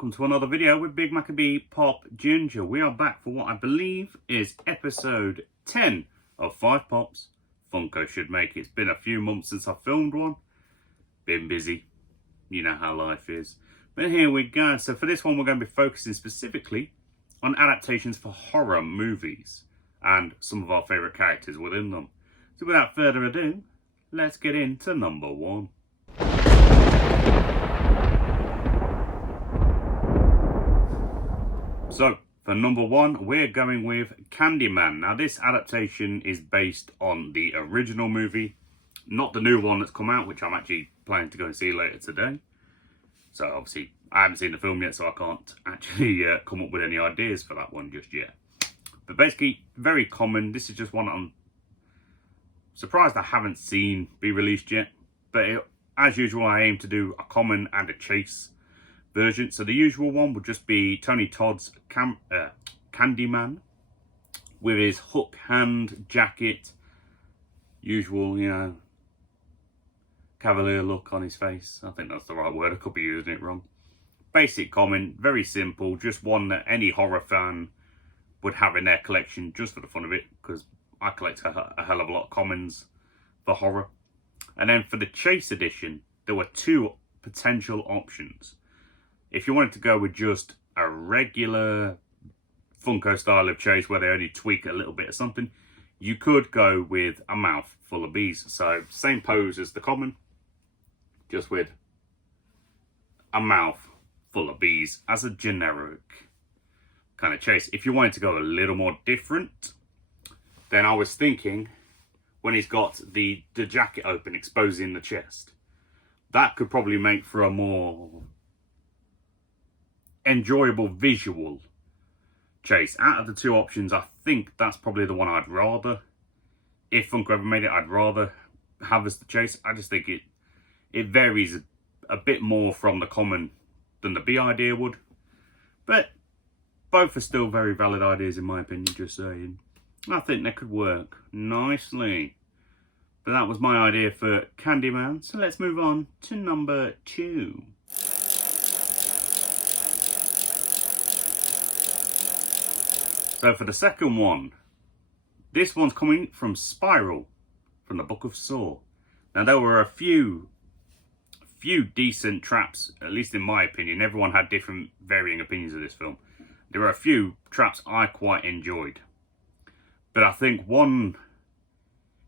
welcome to another video with Big Maccabee Pop Ginger. We are back for what I believe is episode 10 of 5 Pops Funko Should Make. It's been a few months since I filmed one. Been busy. You know how life is. But here we go. So for this one, we're going to be focusing specifically on adaptations for horror movies and some of our favourite characters within them. So without further ado, let's get into number 1. So, for number 1, we're going with Candyman. Now, this adaptation is based on the original movie, not the new one that's come out, which I'm actually planning to go and see later today. So, obviously, I haven't seen the film yet, so I can't actually come up with any ideas for that one just yet. But basically, very common. This is just one I'm surprised I haven't seen be released yet. But as usual, I aim to do a common and a chase version. So the usual one would just be Tony Todd's Candyman with his hook hand jacket, usual, you know, cavalier look on his face. I think that's the right word. I could be using it wrong. Basic common, very simple, just one that any horror fan would have in their collection just for the fun of it, because I collect a hell of a lot of commons for horror. And then for the Chase edition, there were 2 potential options. If you wanted to go with just a regular Funko style of Chase where they only tweak a little bit of something, you could go with a mouth full of bees. So same pose as the common, just with a mouth full of bees as a generic kind of Chase. If you wanted to go a little more different, then I was thinking when he's got the jacket open exposing the chest, that could probably make for a more enjoyable visual Chase. Out of the 2 options, I think that's probably the one I'd rather, if Funko ever made it, I'd rather have as the Chase. I just think it varies a bit more from the common than the B idea would. But both are still very valid ideas in my opinion, just saying. I think they could work nicely. But that was my idea for Candyman. So let's move on to number 2. So for the second one, this one's coming from Spiral, from the Book of Saw. Now there were a few decent traps, at least in my opinion. Everyone had different varying opinions of this film. There were a few traps I quite enjoyed. But I think one,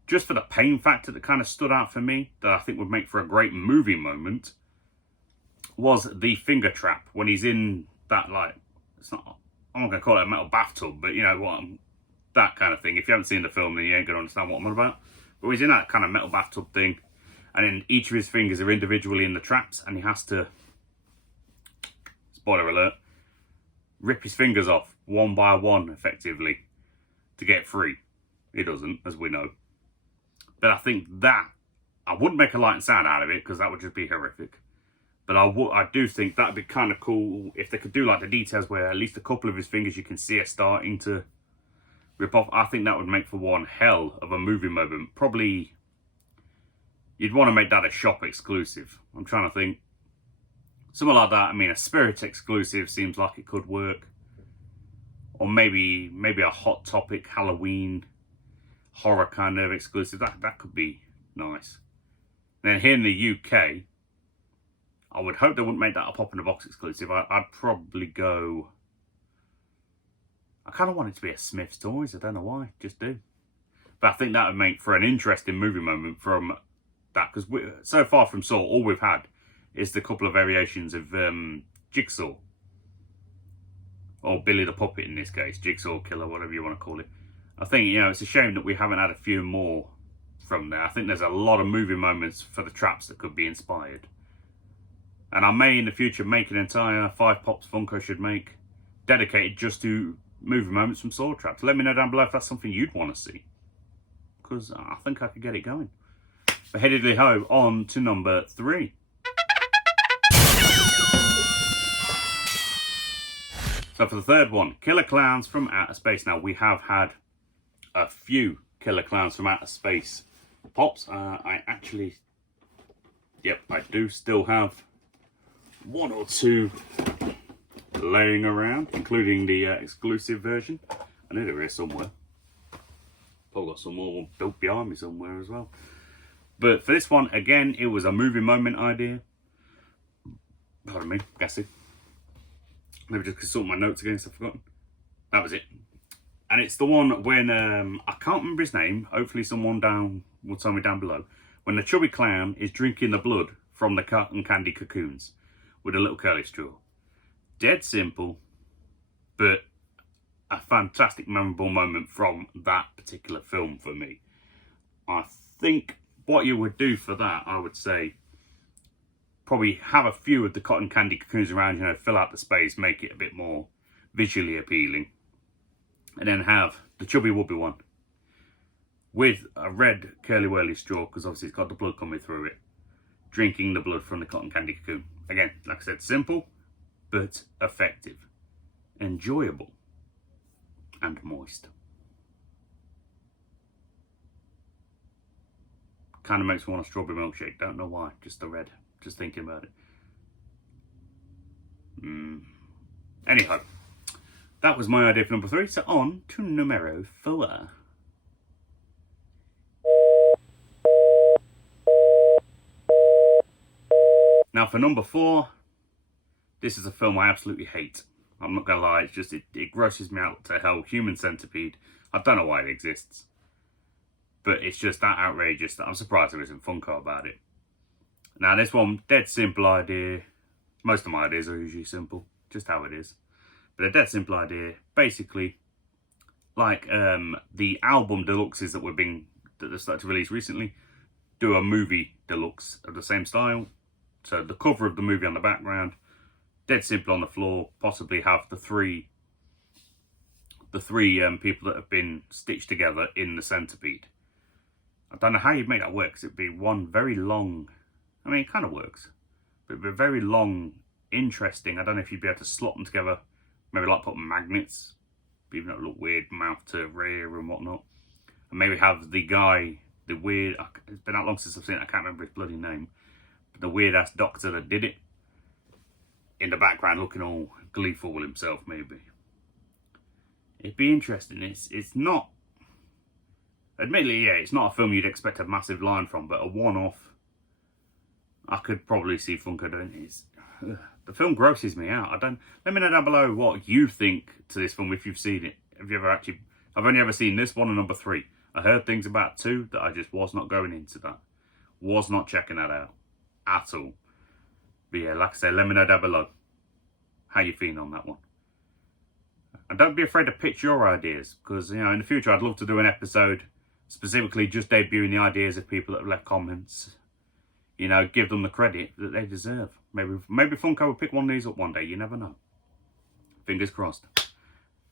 just for the pain factor that kind of stood out for me, that I think would make for a great movie moment, was the finger trap. When he's in that, like, it's not, I'm not going to call it a metal bathtub, but you know what, that kind of thing. If you haven't seen the film, then you ain't going to understand what I'm on about. But he's in that kind of metal bathtub thing, and then each of his fingers are individually in the traps, and he has to, spoiler alert, rip his fingers off one by one, effectively, to get free. He doesn't, as we know. But I think that, I wouldn't make a light and sound out of it, because that would just be horrific. But I do think that'd be kind of cool if they could do like the details where at least a couple of his fingers you can see are starting to rip off. I think that would make for one hell of a movie moment. Probably, you'd want to make that a shop exclusive. I'm trying to think. Something like that. I mean, a Spirit exclusive seems like it could work. Or maybe a Hot Topic Halloween horror kind of exclusive. That could be nice. Then here in the UK, I would hope they wouldn't make that a Pop in the Box exclusive. I'd probably go, I kind of want it to be a Smith's Toys. I don't know why, just do. But I think that would make for an interesting movie moment from that. Because so far from Saw, all we've had is the couple of variations of Jigsaw. Or Billy the Puppet in this case. Jigsaw Killer, whatever you want to call it. I think, you know, it's a shame that we haven't had a few more from there. I think there's a lot of movie moments for the traps that could be inspired. And I may in the future make an entire 5 Pops Funko Should Make dedicated just to movie moments from Saw traps. Let me know down below if that's something you'd want to see, because I think I could get it going. But headedly ho, on to number 3. So for the third one, Killer Clowns from Outer Space. Now we have had a few Killer Clowns from Outer Space Pops. I do still have 1 or 2 laying around, including the exclusive version. I know they're here somewhere. Probably got some more built behind me somewhere as well. But for this one, again, it was a movie moment idea. Pardon me, guessing. Maybe just consult my notes again, so I've forgotten. That was it. And it's the one when, I can't remember his name. Hopefully someone down will tell me down below. When the chubby clown is drinking the blood from the cotton candy cocoons with a little curly straw. Dead simple, but a fantastic, memorable moment from that particular film for me. I think what you would do for that, I would say, probably have a few of the cotton candy cocoons around, you know, fill out the space, make it a bit more visually appealing. And then have the chubby wubby one with a red curly whirly straw, because obviously it's got the blood coming through it, drinking the blood from the cotton candy cocoon. Again, like I said, simple, but effective, enjoyable, and moist. Kind of makes me want a strawberry milkshake, don't know why, just the red, just thinking about it. Anyhow, that was my idea for number 3, so on to numero 4. Now for number 4, this is a film I absolutely hate. I'm not gonna lie, it's just, it grosses me out to hell. Human Centipede. I don't know why it exists, but it's just that outrageous that I'm surprised there isn't Funko about it. Now this one, dead simple idea. Most of my ideas are usually simple, just how it is. But a dead simple idea, basically, like the album deluxes that they've started to release recently, do a movie deluxe of the same style. So the cover of the movie on the background, dead simple on the floor, possibly have the three people that have been stitched together in the Centipede. I don't know how you'd make that work, because it'd be one very long, I mean, it kind of works, but it'd be very long, interesting. I don't know if you'd be able to slot them together, maybe like put magnets, even though it look weird, mouth to rear and whatnot. And maybe have the guy, the weird, it's been that long since I've seen it, I can't remember his bloody name, but the weird ass doctor that did it, in the background looking all gleeful with himself, maybe. It'd be interesting. It's not, admittedly, yeah, it's not a film you'd expect a massive line from, but a one-off, I could probably see Funko doing it. The film grosses me out. Let me know down below what you think to this film, if you've seen it. Have you ever actually, I've only ever seen this one and number 3. I heard things about 2 that I just was not going into that. Was not checking that out at all. But yeah, like I said, let me know down below how you feeling on that one. And don't be afraid to pitch your ideas, because, you know, in the future I'd love to do an episode specifically just debuting the ideas of people that have left comments. You know, give them the credit that they deserve. Maybe Funko will pick one of these up one day, you never know. Fingers crossed.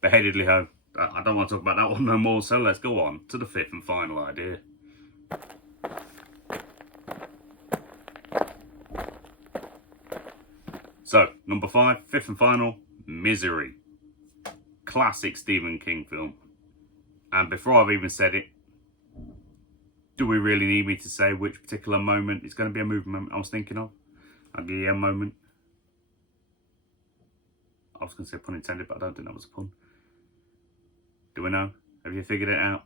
Beheadedly ho. I don't want to talk about that one no more, so let's go on to the 5th and final idea. So, number 5, 5th and final, Misery. Classic Stephen King film. And before I've even said it, do we really need me to say which particular moment? It's going to be a movie moment I was thinking of. I'll give you a moment. I was going to say pun intended, but I don't think that was a pun. Do we know? Have you figured it out?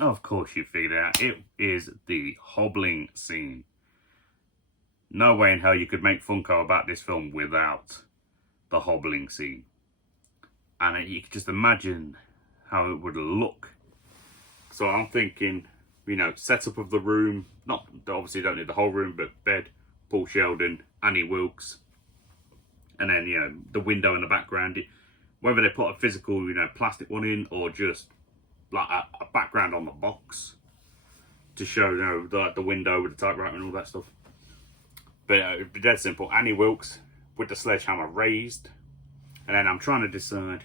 Oh, of course you figured it out. It is the hobbling scene. No way in hell you could make Funko about this film without the hobbling scene. And you could just imagine how it would look. So I'm thinking, you know, setup of the room. Not, obviously don't need the whole room, but bed, Paul Sheldon, Annie Wilkes. And then, you know, the window in the background. Whether they put a physical, you know, plastic one in, or just like a background on the box to show, you know, the window with the typewriter and all that stuff. But it'd be dead simple. Annie Wilkes with the sledgehammer raised. And then I'm trying to decide,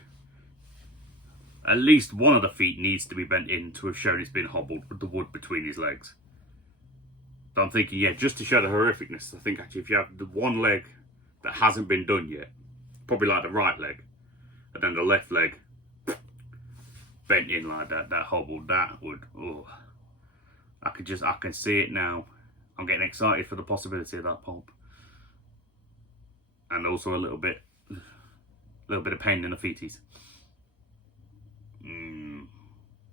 at least one of the feet needs to be bent in to have shown it's been hobbled with the wood between his legs. So I'm thinking, yeah, just to show the horrificness, I think actually if you have the one leg that hasn't been done yet, probably like the right leg, and then the left leg bent in like that, hobbled, that would, oh, I can see it now. I'm getting excited for the possibility of that pulp. And also a little bit little bit of pain in the feeties.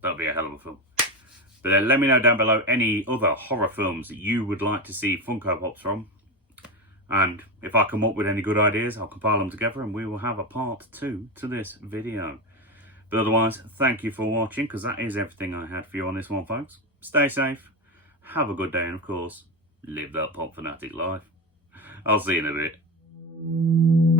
That'll be a hell of a film. But let me know down below any other horror films that you would like to see Funko Pops from. And if I come up with any good ideas, I'll compile them together and we will have a part 2 to this video. But otherwise, thank you for watching, because that is everything I had for you on this one, folks. Stay safe, have a good day, and of course, live that Pop Fanatic life. I'll see you in a bit.